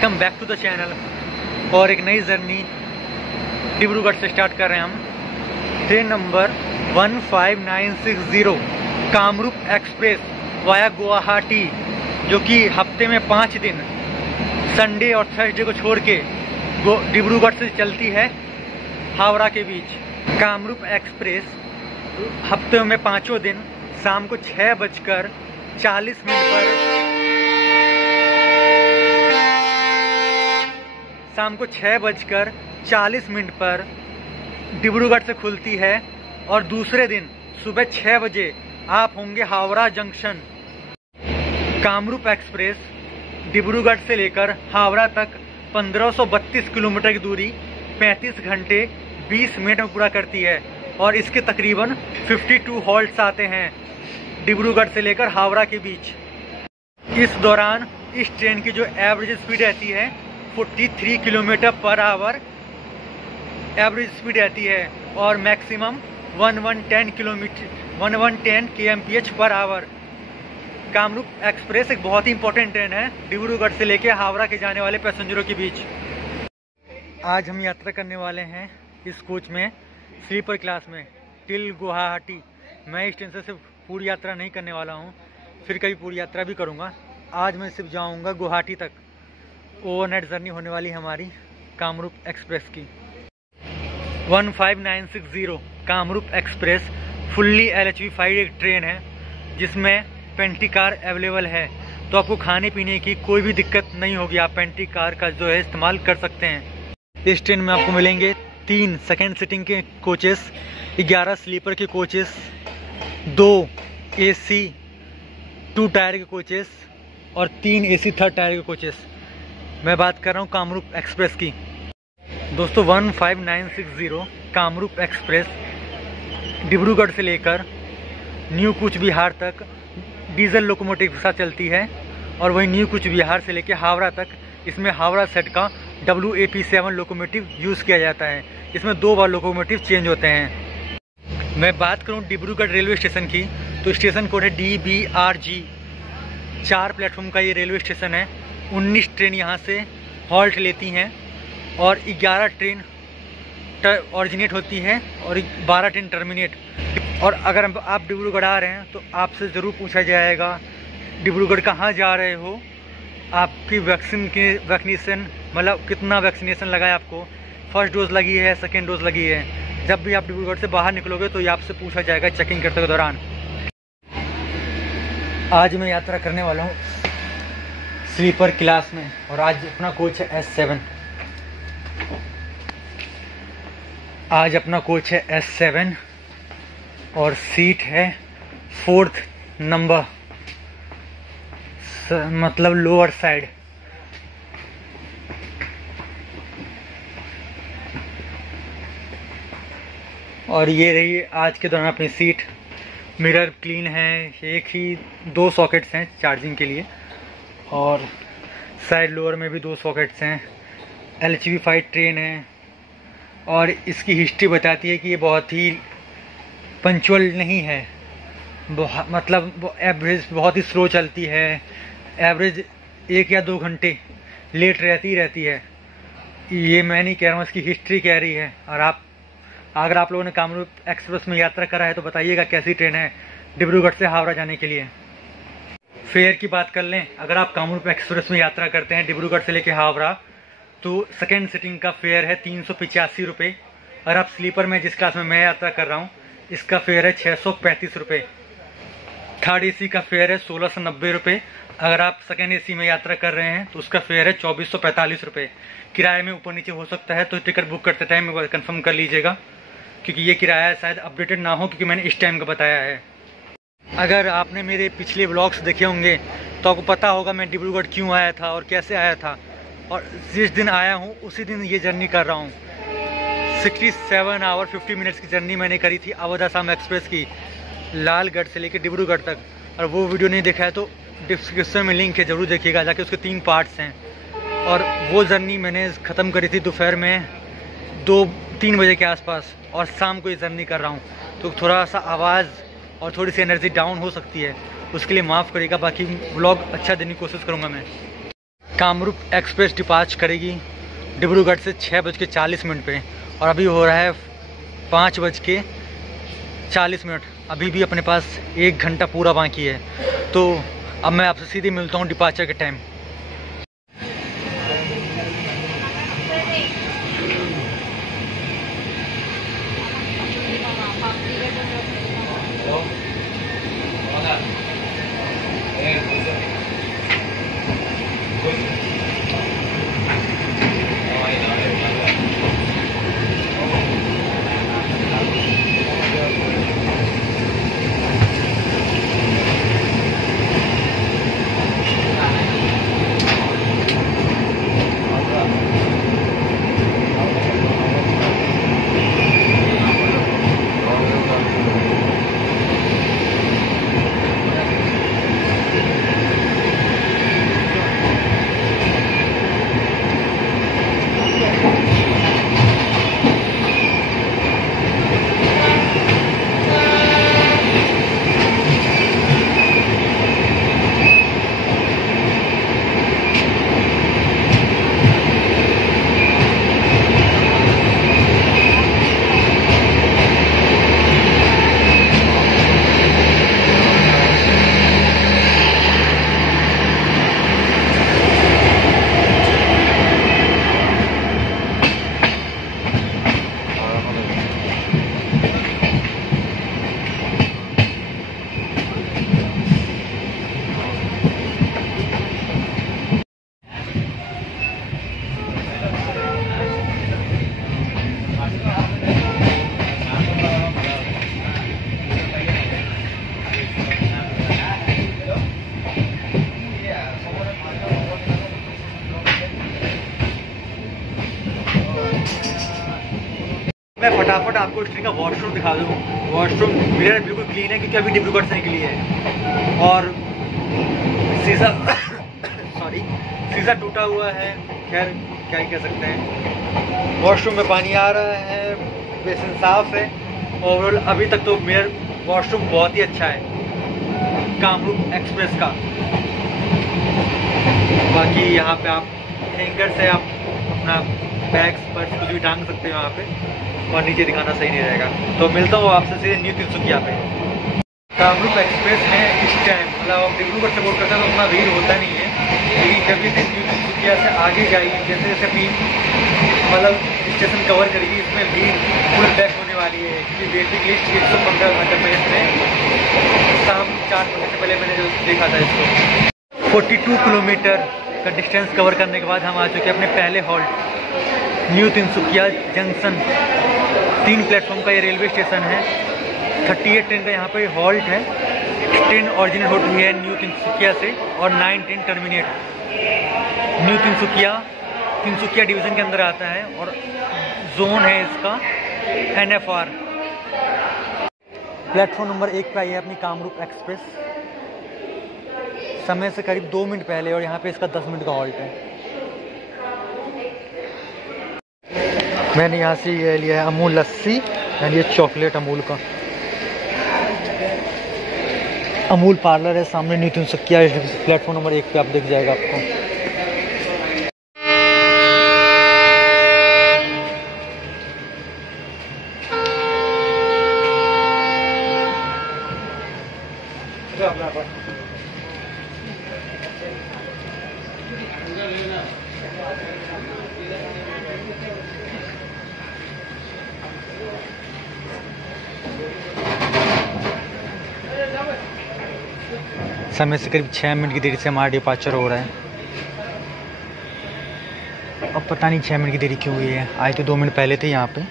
Welcome back to the channel. और एक नई जर्नी डिब्रूगढ़ से स्टार्ट कर रहे हैं हम। Train number 15960 Kamrup express via Guwahati, जो कि हफ्ते में 5 दिन संडे और थर्सडे को छोड़ के डिब्रूगढ़ से चलती है हावड़ा के बीच। कामरूप एक्सप्रेस हफ्ते में 5 दिन शाम को 6:40 पर शाम को 6:40 पर डिब्रूगढ़ से खुलती है और दूसरे दिन सुबह 6 बजे आप होंगे हावड़ा जंक्शन। कामरूप एक्सप्रेस डिब्रूगढ़ से लेकर हावड़ा तक 1532 किलोमीटर की दूरी 35 घंटे 20 मिनट में पूरा करती है और इसके तकरीबन 52 हॉल्ट्स आते हैं डिब्रूगढ़ से लेकर हावड़ा के बीच। इस दौरान इस ट्रेन की जो एवरेज स्पीड रहती है 43 kilometre per hour average speed रहती है और maximum 1110 kmph per hour. Kamrup express एक बहुत ही इंपॉर्टेंट ट्रेन है डिब्रूगढ़ से लेकर हावड़ा के जाने वाले पैसेंजरों के बीच। आज हम यात्रा करने वाले हैं इस कोच में स्लीपर क्लास में टिल गुवाहाटी। मैं इस ट्रेन से सिर्फ पूरी यात्रा नहीं करने वाला हूँ, फिर कभी पूरी यात्रा भी करूँगा। आज मैं सिर्फ जाऊँगा गुवाहाटी तक। ओवरनाइट जर्नी होने वाली है हमारी कामरूप एक्सप्रेस की। 15960 कामरूप एक्सप्रेस फुल्ली LHV-5 एक ट्रेन है जिसमें पेंट्री कार अवेलेबल है, तो आपको खाने पीने की कोई भी दिक्कत नहीं होगी। आप पेंट्री कार का जो है इस्तेमाल कर सकते हैं। इस ट्रेन में आपको मिलेंगे 3 सेकेंड सीटिंग के कोचेस, 11 स्लीपर के कोचेस, 2 AC 2 टायर के कोचेस और 3 AC 3rd टायर के कोचेस। मैं बात कर रहा हूँ कामरूप एक्सप्रेस की। दोस्तों 15960 कामरूप एक्सप्रेस डिब्रूगढ़ से लेकर न्यू कूच बिहार तक डीजल लोकोमोटिव के साथ चलती है और वही न्यू कूच बिहार से लेकर हावड़ा तक इसमें हावड़ा सेट का WAP7 लोकोमोटिव यूज़ किया जाता है। इसमें 2 बार लोकोमोटिव चेंज होते हैं। मैं बात करूँ डिब्रूगढ़ रेलवे स्टेशन की तो स्टेशन कोड है DBRG। 4 प्लेटफॉर्म का ये रेलवे स्टेशन है। 19 ट्रेन यहाँ से हॉल्ट लेती हैं और 11 ट्रेन ऑरिजिनेट होती है और 12 ट्रेन टर्मिनेट। और अगर आप डिब्रूगढ़ आ रहे हैं तो आपसे ज़रूर पूछा जाएगा डिब्रूगढ़ कहाँ जा रहे हो, आपकी वैक्सीनेशन मतलब कितना वैक्सीनेशन लगा है, आपको फर्स्ट डोज लगी है, सेकेंड डोज लगी है। जब भी आप डिब्रूगढ़ से बाहर निकलोगे तो ये आपसे पूछा जाएगा चेकिंग करते हुए दौरान। आज मैं यात्रा करने वाला हूँ स्लीपर क्लास में और आज अपना कोच है S7। आज अपना कोच है S7 और सीट है 4th नंबर, मतलब लोअर साइड। और ये रही आज के दौरान अपनी सीट। मिरर क्लीन है, एक ही 2 सॉकेट्स हैं चार्जिंग के लिए और साइड लोअर में भी 2 सॉकेट्स हैं। LHV-5 ट्रेन है और इसकी हिस्ट्री बताती है कि ये बहुत ही पंचुअल नहीं है, मतलब एवरेज बहुत ही स्लो चलती है। एवरेज 1 या 2 घंटे लेट रहती है। ये मैं नहीं कह रहा हूँ, इसकी हिस्ट्री कह रही है। और अगर आप लोगों ने कामरूप एक्सप्रेस में यात्रा करा है तो बताइएगा कैसी ट्रेन है डिब्रूगढ़ से हावड़ा जाने के लिए। फेयर की बात कर लें, अगर आप कामरूप एक्सप्रेस में यात्रा करते हैं डिब्रूगढ़ से लेकर हावड़ा तो सेकेंड सीटिंग का फेयर है 385 रुपये। और आप स्लीपर में जिस क्लास में मैं यात्रा कर रहा हूँ इसका फेयर है 635 रुपये। 3rd AC का फेयर है 1690 रुपये। अगर आप सेकेंड AC में यात्रा कर रहे हैं तो उसका फेयर है 2445 रुपये। किराए में ऊपर नीचे हो सकता है, तो टिकट बुक करते टाइम कंफर्म कर लीजिएगा क्योंकि ये किराया शायद अपडेटेड ना हो क्योंकि मैंने इस टाइम का बताया है। अगर आपने मेरे पिछले व्लॉग्स देखे होंगे तो आपको पता होगा मैं डिब्रूगढ़ क्यों आया था और कैसे आया था। और जिस दिन आया हूँ उसी दिन ये जर्नी कर रहा हूँ। 67 आवर 50 मिनट्स की जर्नी मैंने करी थी अवध असम एक्सप्रेस की, लालगढ़ से लेकर डिब्रूगढ़ तक। और वो वीडियो नहीं देखा है तो डिस्क्रिप्शन में लिंक है, ज़रूर देखिएगा जाके। उसके 3 पार्ट्स हैं और वो जर्नी मैंने ख़त्म करी थी दोपहर में 2-3 बजे के आसपास और शाम को ये जर्नी कर रहा हूँ। तो थोड़ा सा आवाज़ और थोड़ी सी एनर्जी डाउन हो सकती है, उसके लिए माफ़ करिएगा। बाकी व्लॉग अच्छा देने की कोशिश करूँगा मैं। कामरूप एक्सप्रेस डिपार्च करेगी डिब्रूगढ़ से 6:40 पे और अभी हो रहा है 5:40। अभी भी अपने पास 1 घंटा पूरा बाकी है। तो अब मैं आपसे सीधे मिलता हूँ डिपार्चर के टाइम। मैं फटाफट आपको ट्रेन का वॉशरूम दिखा दूँ। वॉशरूम मेरा बिल्कुल क्लीन है क्योंकि अभी डिब्रूगढ़ से निकली है और शीशा टूटा हुआ है। खैर क्या ही कह सकते हैं। वॉशरूम में पानी आ रहा है, बेसिन साफ है। ओवरऑल अभी तक तो मेरा वॉशरूम बहुत ही अच्छा है कामरूप एक्सप्रेस का। बाकी यहाँ पे आप हैंगर से आप अपना बैग्स पर्स कुछ भी टांग सकते हो यहाँ पे और नीचे दिखाना सही नहीं रहेगा। तो मिलता हूँ आपसे सीधे न्यू तिनसुकिया पे। कामरूप एक्सप्रेस में इस टाइम मतलब डिब्रूगढ़ से बोर्ड करता है तो उतना भीड़ होता नहीं है, लेकिन जब भी न्यू तिनसुकिया से आगे जाएगी जैसे जैसे अपनी मतलब स्टेशन कवर करेगी इसमें भीड़ फुल पैक होने वाली है। क्योंकि वेटिंग लिस्ट 115 घंटे में इसमें शाम 4 बजे से पहले मैंने जो देखा था इसको 42 किलोमीटर का डिस्टेंस कवर करने के बाद हम आ चुके हैं अपने पहले halt new Tinsukia junction. 3 platform का ये रेलवे स्टेशन है। 38 ट्रेन का यहाँ पे हॉल्ट है। ट्रेन ओरिजिनेट होती है न्यू तिनसुकिया से और 9 train terminate new Tinsukia division के अंदर आता है और जोन है इसका NFR। प्लेटफॉर्म नंबर 1 पे आई है अपनी कामरूप एक्सप्रेस समय से करीब 2 मिनट पहले और यहाँ पे इसका 10 मिनट का हॉल्ट है। मैंने यहाँ से ये लिया है अमूल लस्सी एंड ये चॉकलेट अमूल का। अमूल पार्लर है सामने न्यू तिनसुकिया प्लेटफॉर्म नंबर 1 पे आप दिख जाएगा आपको। समय से करीब 6 मिनट की देरी से हमारा डिपार्चर हो रहा है। अब पता नहीं 6 मिनट की देरी क्यों हुई है। आए तो 2 मिनट पहले थे यहाँ पे।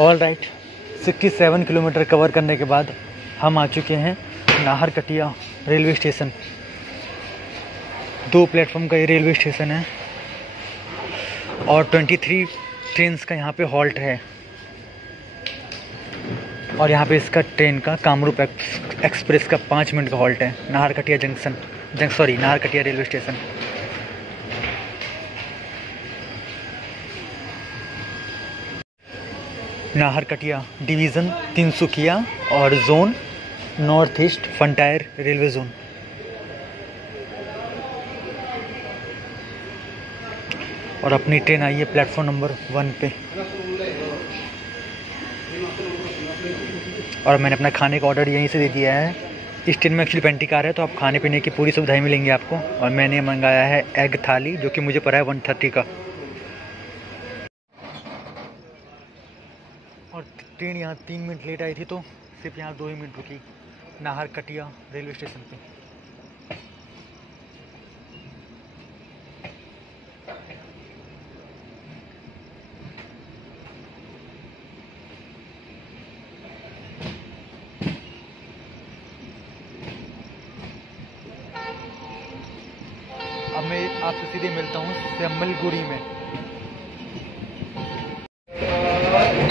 ऑल राइट, 67 किलोमीटर कवर करने के बाद हम आ चुके हैं नाहरकटिया रेलवे स्टेशन। 2 प्लेटफॉर्म का ये रेलवे स्टेशन है और 23 ट्रेन्स का यहाँ पे हॉल्ट है। और यहाँ पे इसका ट्रेन का कामरूप एक्सप्रेस का 5 मिनट का हॉल्ट है Naharkatia Naharkatia railway station. Naharkatia division Tinsukia और zone North East Frontier Railway zone. और अपनी ट्रेन आई है प्लेटफॉर्म नंबर 1 पे। और मैंने अपना खाने का ऑर्डर यहीं से दे दिया है। इस ट्रेन में एक्चुअली पेंटी कार है तो आप खाने पीने की पूरी सुविधाएं मिलेंगी आपको। और मैंने मंगाया है एग थाली जो कि मुझे पड़ा है 130 का। और ट्रेन यहाँ 3 मिनट लेट आई थी तो सिर्फ यहाँ 2 ही मिनट रुकी नाहरकटिया रेलवे स्टेशन पे। अब मैं आपसे सीधे मिलता हूँ सिमलगुड़ी में।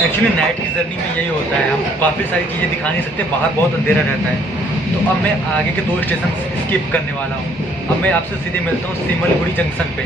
एक्चुअली नाइट की जर्नी में यही होता है, हम काफ़ी सारी चीज़ें दिखा नहीं सकते, बाहर बहुत अंधेरा रहता है। तो अब मैं आगे के 2 स्टेशन स्किप करने वाला हूँ। अब मैं आपसे सीधे मिलता हूँ सिमलगुड़ी जंक्शन पे।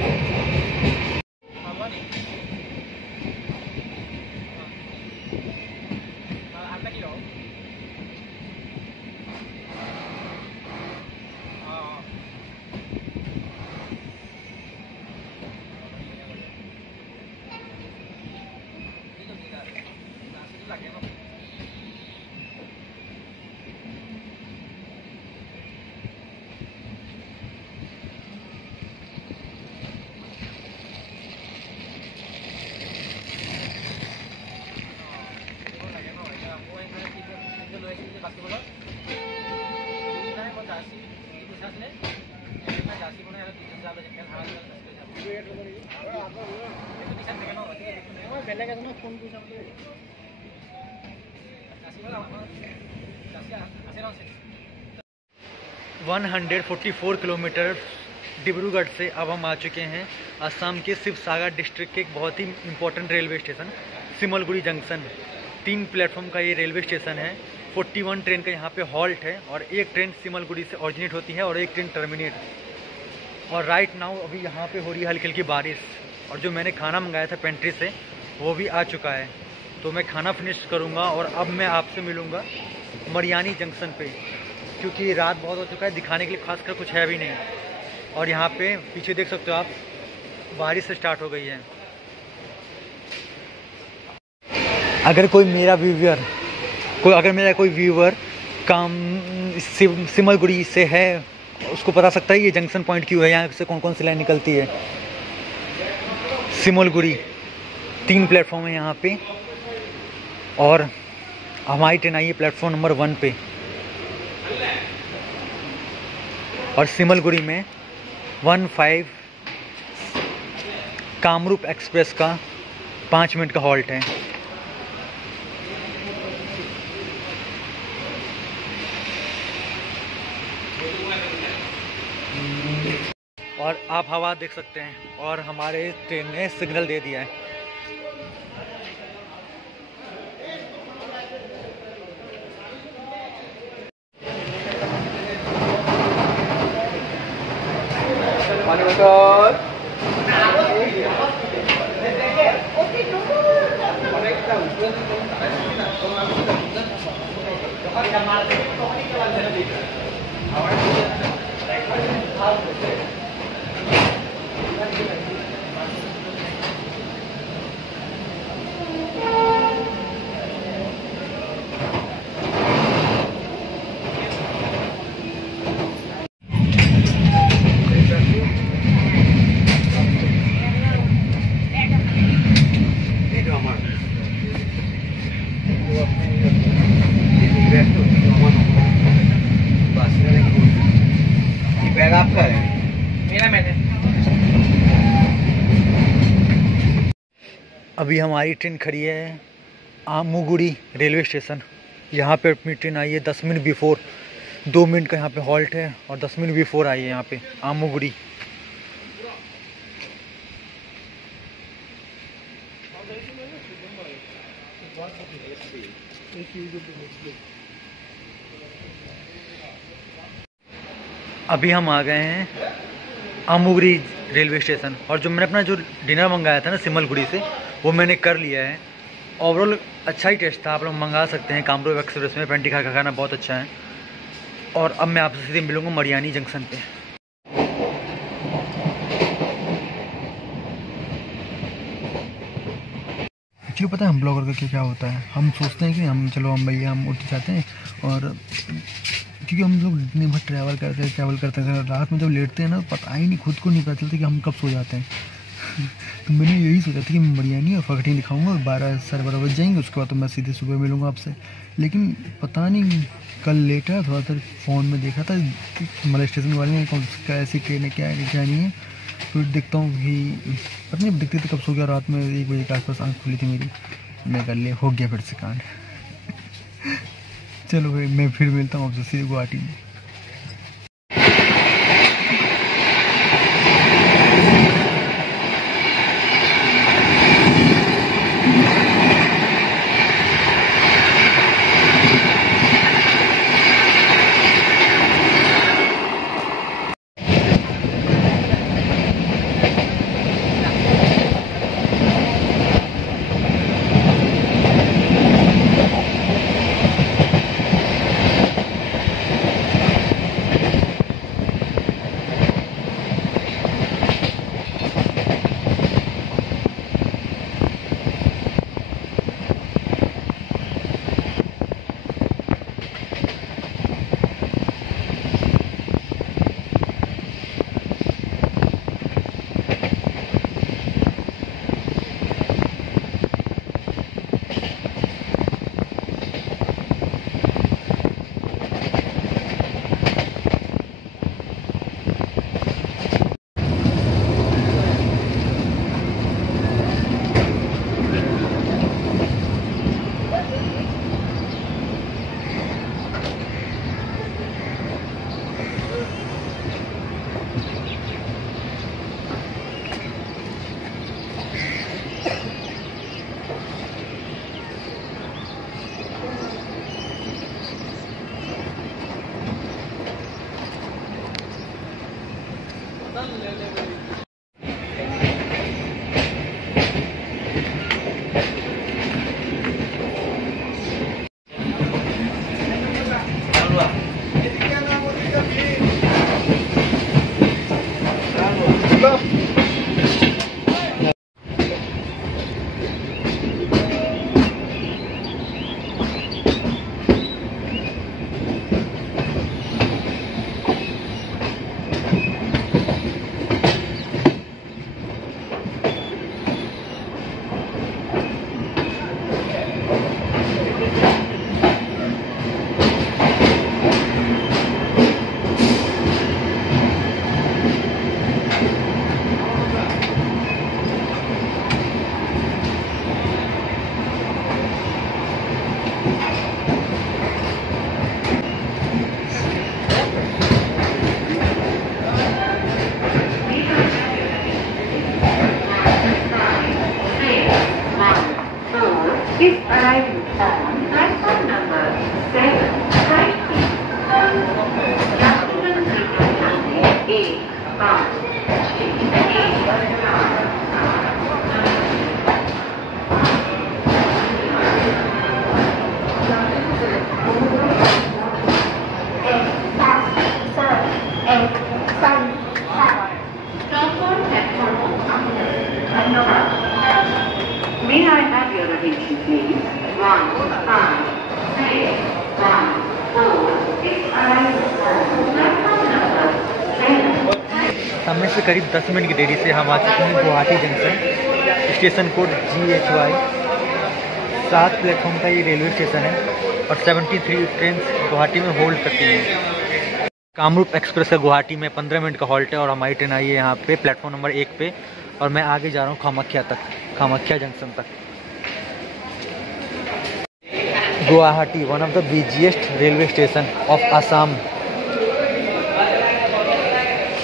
वन 144 किलोमीटर डिब्रूगढ़ से अब हम आ चुके हैं असम के शिवसागर डिस्ट्रिक्ट के एक बहुत ही important railway station Simaluguri junction. 3 platform का ये रेलवे स्टेशन है। 41 ट्रेन का यहाँ पे हॉल्ट है और एक ट्रेन सिमलगुड़ी से ऑरिजिनेट होती है और एक ट्रेन टर्मिनेट। और राइट नाउ अभी यहाँ पे हो रही है हल्की हल्की बारिश। और जो मैंने खाना मंगाया था पेंट्री से वो भी आ चुका है, तो मैं खाना फिनिश करूँगा और अब मैं आपसे मिलूँगा मरियानी जंक्शन पे, क्योंकि रात बहुत हो चुका है, दिखाने के लिए खासकर कुछ है भी नहीं। और यहाँ पे पीछे देख सकते हो आप, बारिश से स्टार्ट हो गई है। अगर मेरा कोई व्यूअर काम सिमलगुड़ी से है, उसको पता सकता है ये जंक्शन पॉइंट क्यों है, यहाँ से कौन कौन सी लाइन निकलती है। सिमलगुड़ी 3 प्लेटफॉर्म है यहाँ पे और हमारी ट्रेन आई है प्लेटफॉर्म नंबर 1 पे। और सिमलगुड़ी में 15 कामरूप एक्सप्रेस का 5 मिनट का हॉल्ट है। और आप हवा देख सकते हैं और हमारे ट्रेन ने सिग्नल दे दिया है। बैग आपका है? मैंने अभी हमारी ट्रेन खड़ी है आमुगुड़ी रेलवे स्टेशन। यहाँ पे अपनी ट्रेन आई है 10 मिनट बिफोर। 2 मिनट का यहाँ पे हॉल्ट है और 10 मिनट बिफोर आई है यहाँ पे आमुगुड़ी। अभी हम आ गए हैं आमुगुड़ी रेलवे स्टेशन। और जो मैंने अपना जो डिनर मंगाया था ना सिमलगुड़ी से, वो मैंने कर लिया है। ओवरऑल अच्छा ही टेस्ट था, आप लोग मंगा सकते हैं कामरूप एक्सप्रेस में। पेंटिका का खाना बहुत अच्छा है। और अब मैं आपसे सीधे मिलूँगा मरियानी जंक्शन पे। एक्चुअली पता है हम ब्लॉगर का क्या होता है, हम सोचते हैं कि हम चलो हम भैया हम उठ जाते हैं, और क्योंकि हम लोग दिन भर ट्रैवल करते हैं रात में जब लेटते हैं ना, पता ही नहीं, खुद को नहीं पता चलता कि हम कब सो जाते हैं। तो मैंने यही सोचा था कि मैं बिरयानी और फकटी दिखाऊंगा, 12-12:30 बज जाएंगे, उसके बाद तो मैं सीधे सुबह मिलूंगा आपसे। लेकिन पता नहीं कल लेट है, थोड़ा सा फ़ोन में देखा था मलय स्टेशन वाले ने कौन ऐसी ट्रेन है, क्या है क्या नहीं है। फिर देखता हूँ कि पता नहीं देखते थे कब सो गया, रात में 1 बजे के आसपास आँख खुली थी मेरी। मैं कर लिया, हो गया फिर से कांड। चलो भाई मैं फिर मिलता हूँ आपसे सीधे गुवाहाटी में। May I have your attention, please? 1, 5, 6, 1, 4, 6 arrivals on platform number 7. सामने से करीब 10 मिनट की देरी से हम आ चुके हैं Guwahati junction. Station code GHY। 7 platform का ये रेलवे स्टेशन है और 73 ट्रेन गुवाहाटी में होल्ड करती हैं। कामरूप एक्सप्रेस का गुवाहाटी में 15 मिनट का हॉल्ट है और हमारी ट्रेन आई है यहाँ पे प्लेटफॉर्म नंबर 1 पे, और मैं आगे जा रहा हूँ कामाख्या तक, कामाख्या जंक्शन तक। Guwahati, one of the busiest railway station of Assam.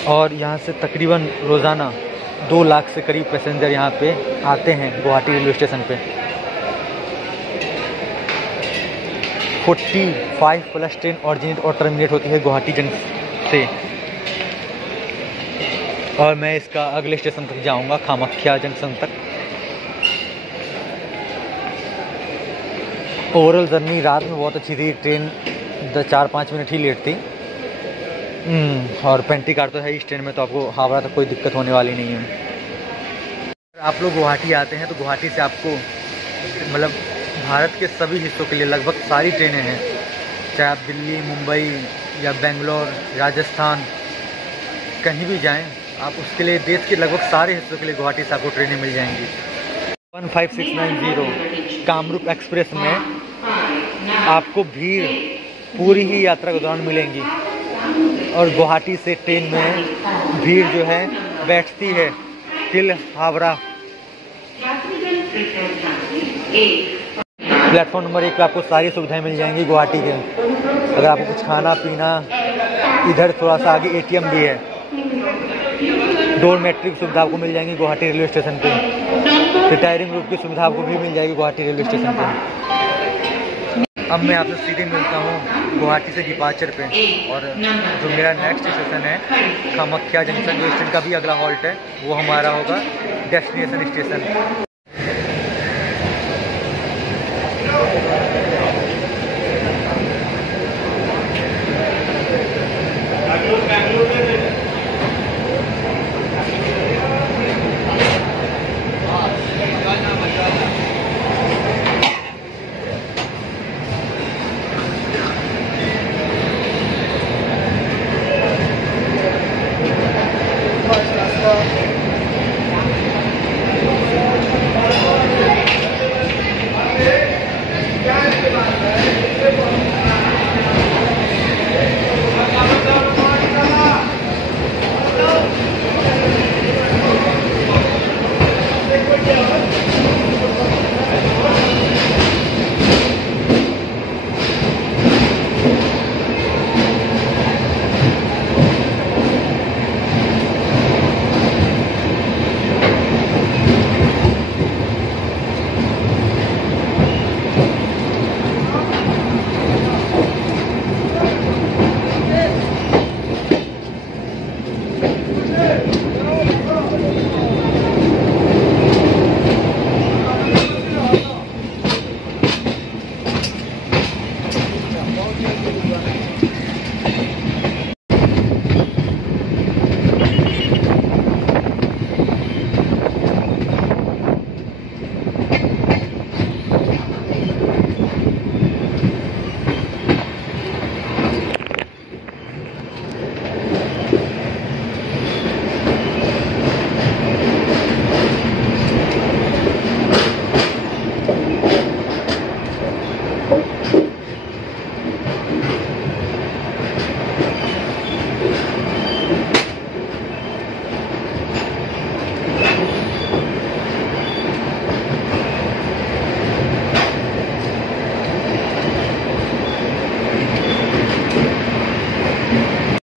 और यहाँ से तकरीबन रोज़ाना 2 लाख से करीब पैसेंजर यहाँ पे आते हैं गुवाहाटी रेलवे स्टेशन पे। 45+ ट्रेन ऑरिजिनेट और टर्मिनेट होती है गुवाहाटी जंक्शन से। और मैं इसका अगले स्टेशन तक जाऊँगा, कामाख्या जंक्शन तक। ओवरऑल जर्नी रात में बहुत अच्छी थी, ट्रेन 4-5 मिनट ही लेट थी। और पेंट्री कार तो है इस ट्रेन में, तो आपको हावड़ा तक कोई दिक्कत होने वाली नहीं है। आप लोग गुवाहाटी आते हैं तो गुवाहाटी से आपको मतलब भारत के सभी हिस्सों के लिए लगभग सारी ट्रेनें हैं, चाहे आप दिल्ली, मुंबई या बेंगलोर, राजस्थान कहीं भी जाएं, आप उसके लिए देश के लगभग सारे हिस्सों के लिए गुवाहाटी से आपको ट्रेनें मिल जाएंगी। 15690 कामरूप एक्सप्रेस में आपको भीड़ पूरी ही यात्रा के दौरान मिलेंगी। और गुवाहाटी से ट्रेन में भीड़ जो है बैठती है तिल हावड़ा। प्लेटफॉर्म नंबर 1 पे आपको सारी सुविधाएं मिल जाएंगी गुवाहाटी के। अगर आपको कुछ खाना पीना, इधर थोड़ा सा आगे ATM भी है। डोरमेट्रिक सुविधा आपको मिल जाएंगी गुवाहाटी रेलवे स्टेशन पे। रिटायरिंग रूम की सुविधा आपको भी मिल जाएगी गुवाहाटी रेलवे स्टेशन पे। अब मैं आपसे सीधे मिलता हूँ गुवाहाटी से डिपार्चर पे, और जो मेरा नेक्स्ट स्टेशन है कामाख्या जंक्शन, जो स्टेशन का भी अगला हॉल्ट है, वो हमारा होगा डेस्टिनेशन स्टेशन।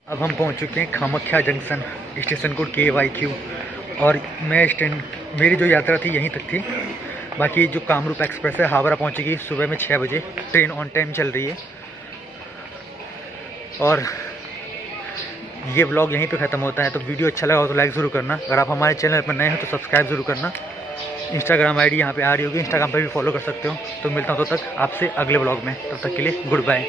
अब हम पहुंच चुके हैं Kamakhya junction, station code KYQ। और मेरी जो यात्रा थी यहीं तक थी। बाकी जो कामरूप एक्सप्रेस है हावड़ा पहुंचेगी सुबह में 6 बजे। ट्रेन ऑन टाइम चल रही है। और ये व्लॉग यहीं पे ख़त्म होता है। तो वीडियो अच्छा लगा हो तो लाइक ज़रूर करना। अगर आप हमारे चैनल पर नए हो तो सब्सक्राइब ज़रूर करना। इंस्टाग्राम ID यहाँ पे आ रही होगी, इंस्टाग्राम पर भी फॉलो कर सकते हो। तो मिलता हूँ तब तक आपसे अगले व्लॉग में। तब तक के लिए गुड बाय।